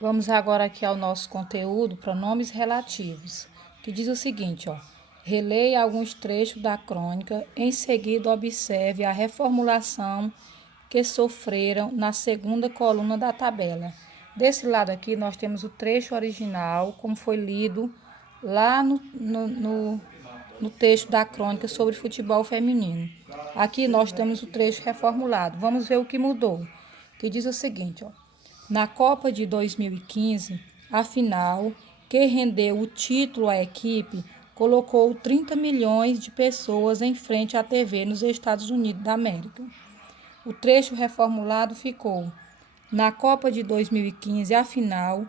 Vamos agora aqui ao nosso conteúdo, pronomes relativos, que diz o seguinte, ó. Releia alguns trechos da crônica, em seguida observe a reformulação que sofreram na segunda coluna da tabela. Desse lado aqui nós temos o trecho original, como foi lido lá no texto da crônica sobre futebol feminino. Aqui nós temos o trecho reformulado. Vamos ver o que mudou, que diz o seguinte, ó. Na Copa de 2015, a final, que rendeu o título à equipe, colocou 30 milhões de pessoas em frente à TV nos Estados Unidos da América. O trecho reformulado ficou: na Copa de 2015, a final,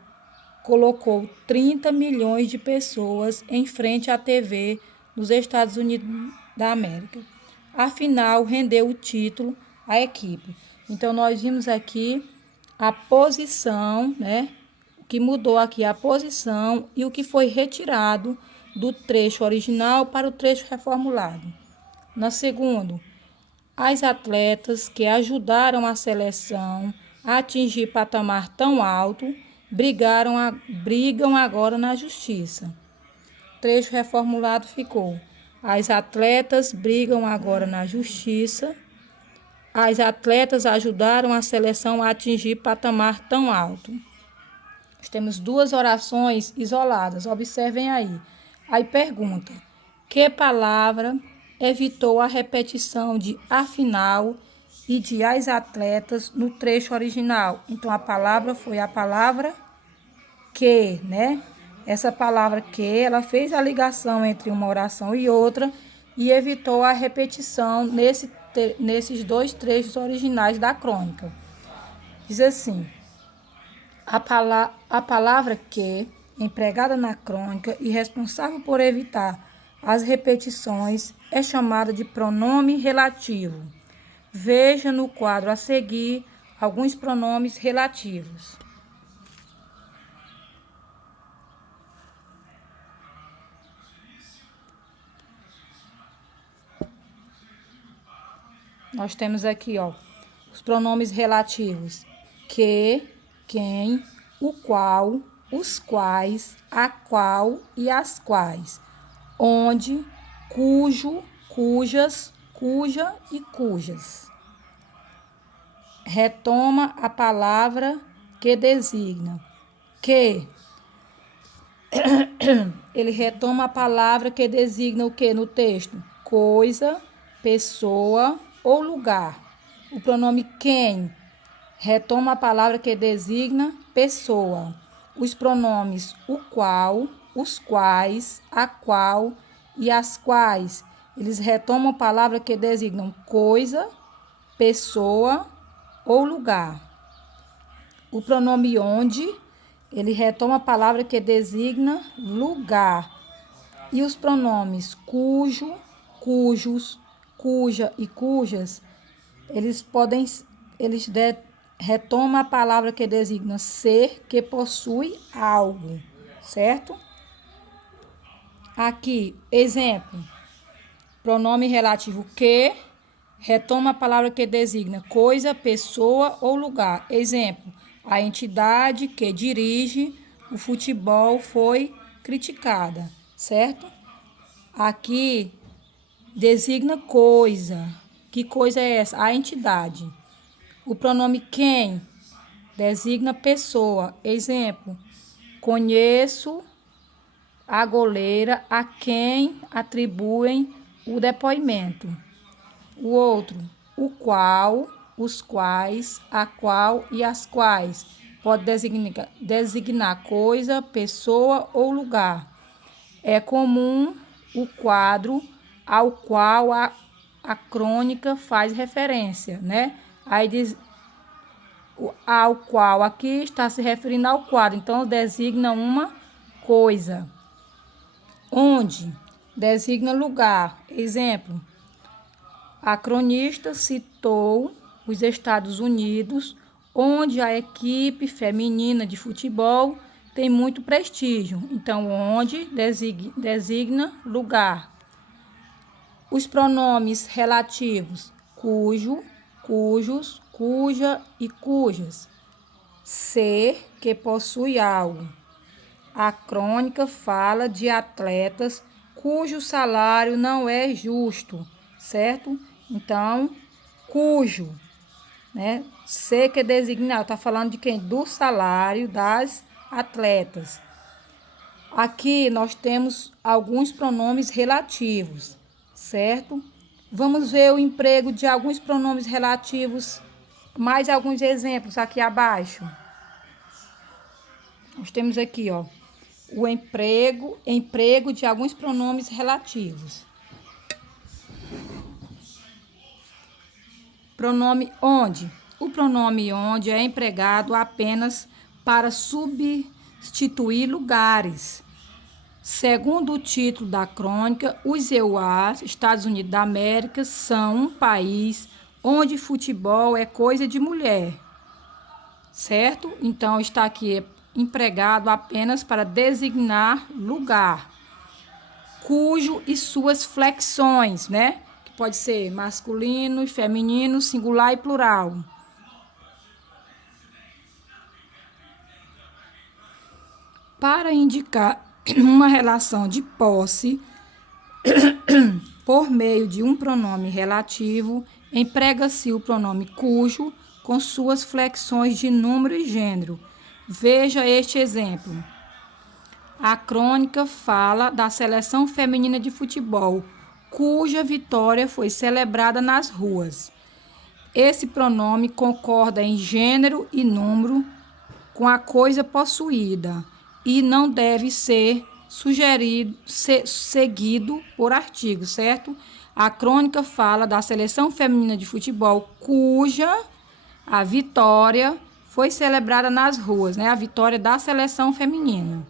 colocou 30 milhões de pessoas em frente à TV nos Estados Unidos da América. A final rendeu o título à equipe. Então, nós vimos aqui a posição, né? O que mudou aqui a posição e o que foi retirado do trecho original para o trecho reformulado. Na segunda, as atletas que ajudaram a seleção a atingir patamar tão alto brigam agora na justiça. O trecho reformulado ficou: as atletas brigam agora na justiça. As atletas ajudaram a seleção a atingir patamar tão alto. Nós temos duas orações isoladas, observem aí. Aí pergunta: que palavra evitou a repetição de afinal e de as atletas no trecho original? Então, a palavra foi a palavra que, né? Essa palavra que, ela fez a ligação entre uma oração e outra e evitou a repetição nesses dois trechos originais da crônica. Diz assim: a palavra que, empregada na crônica e responsável por evitar as repetições, é chamada de pronome relativo. Veja no quadro a seguir alguns pronomes relativos. Nós temos aqui, ó, os pronomes relativos: que, quem, o qual, os quais, a qual e as quais, onde, cujo, cujas, cuja e cujas. Retoma a palavra que designa. Que. Ele retoma a palavra que designa o que no texto? Coisa, pessoa ou lugar. O pronome quem retoma a palavra que designa pessoa. Os pronomes o qual, os quais, a qual e as quais, eles retomam a palavra que designam coisa, pessoa ou lugar. O pronome onde, ele retoma a palavra que designa lugar. E os pronomes cujo, cujos, cuja e cujas, eles retomam a palavra que designa ser, que possui algo, certo? Aqui, exemplo, pronome relativo que, retoma a palavra que designa coisa, pessoa ou lugar. Exemplo, a entidade que dirige o futebol foi criticada, certo? Aqui, designa coisa. Que coisa é essa? A entidade. O pronome quem designa pessoa. Exemplo, conheço a goleira a quem atribuem o depoimento. O outro, o qual, os quais, a qual e as quais. Pode designar coisa, pessoa ou lugar. É comum o quadro ao qual a crônica faz referência, né? Aí diz ao qual aqui está se referindo ao quadro, então designa uma coisa. Onde designa lugar. Exemplo, a cronista citou os Estados Unidos, onde a equipe feminina de futebol tem muito prestígio. Então, onde designa lugar. Os pronomes relativos cujo, cujos, cuja e cujas ser que possui algo. A crônica fala de atletas cujo salário não é justo, certo? Então, cujo, né? Ser que é designado, está falando de quem? Do salário das atletas. Aqui nós temos alguns pronomes relativos, certo? Vamos ver o emprego de alguns pronomes relativos, mais alguns exemplos aqui abaixo. Nós temos aqui, ó, o emprego de alguns pronomes relativos. Pronome onde? O pronome onde é empregado apenas para substituir lugares. Segundo o título da crônica, os EUA, Estados Unidos da América, são um país onde futebol é coisa de mulher, certo? Então, está aqui empregado apenas para designar lugar, cujo e suas flexões, né? Que pode ser masculino e feminino, singular e plural. Para indicar uma relação de posse por meio de um pronome relativo, emprega-se o pronome cujo com suas flexões de número e gênero. Veja este exemplo. A crônica fala da seleção feminina de futebol, cuja vitória foi celebrada nas ruas. Esse pronome concorda em gênero e número com a coisa possuída e não deve ser seguido por artigo, certo? A crônica fala da seleção feminina de futebol cuja a vitória foi celebrada nas ruas, né? A vitória da seleção feminina.